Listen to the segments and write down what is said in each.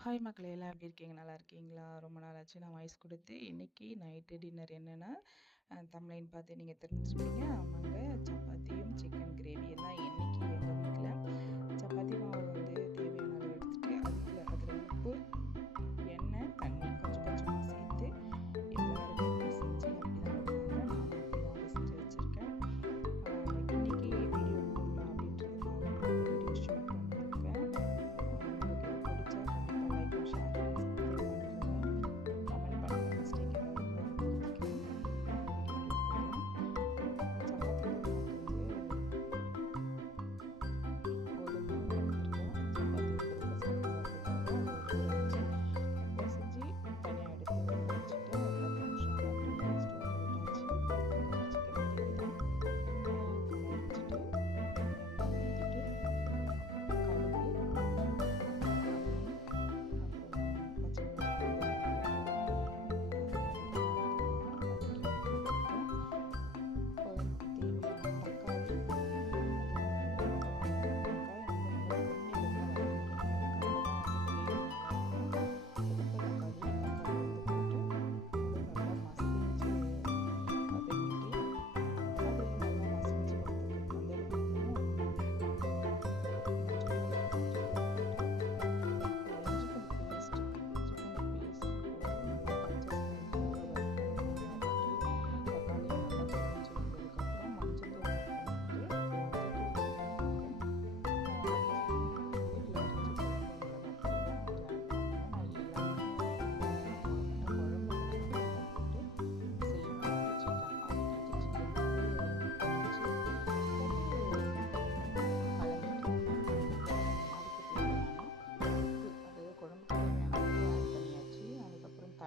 Hi மக்களே எல்லாம் எப்படி இருக்கீங்க? நல்லா இருக்கீங்களா? ரொம்ப நாள் ஆச்சு நான் வாய்ஸ் கொடுத்து இன்னைக்கு நைட்டு டின்னர் என்னென்னா தம்ப்லைன் பார்த்து நீங்கள் தெரிஞ்சுப்பீங்க ஆமாங்க சப்பாத்தியும் சிக்கன் கிரேவி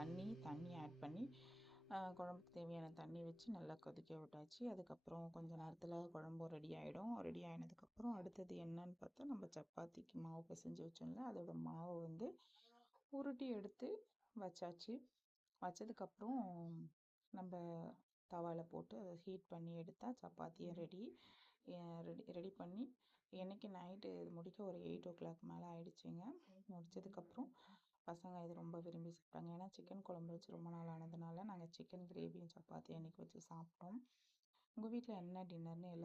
தண்ணி தண்ணி ஆட் பண்ணி குழம்புக்கு தேவையான தண்ணி வச்சு நல்லா கொதிக்க விட்டாச்சு. அதுக்கப்புறம் கொஞ்ச நேரத்தில் குழம்பும் ரெடி ஆகிடும் ரெடி ஆகினதுக்கப்புறம் அடுத்தது என்னன்னு பார்த்தா நம்ம சப்பாத்திக்கு மாவு பிசைஞ்சு வச்சோம்ல அதோட மாவை வந்து உருட்டி எடுத்து வச்சாச்சு. வச்சதுக்கப்புறம் நம்ம தவாவில் போட்டு அதை ஹீட் பண்ணி எடுத்தால் சப்பாத்தியும் ரெடி ரெடி ரெடி பண்ணி என்னைக்கு நைட்டு இது முடிக்க ஒரு எயிட் ஓ கிளாக் மேலே ஆயிடுச்சுங்க. முடிச்சதுக்கப்புறம் பசங்க இது ரொம்ப விரும்பி சாப்பிட்டாங்க. ஏன்னா சிக்கன் குழம்பு வச்சு ரொம்ப நாள் ஆனதுனால நாங்கள் சிக்கன் கிரேவியும் சப்பாத்தி அன்றைக்கி வச்சு சாப்பிட்டோம். உங்கள் வீட்டில் என்ன டின்னர்னு எல்லா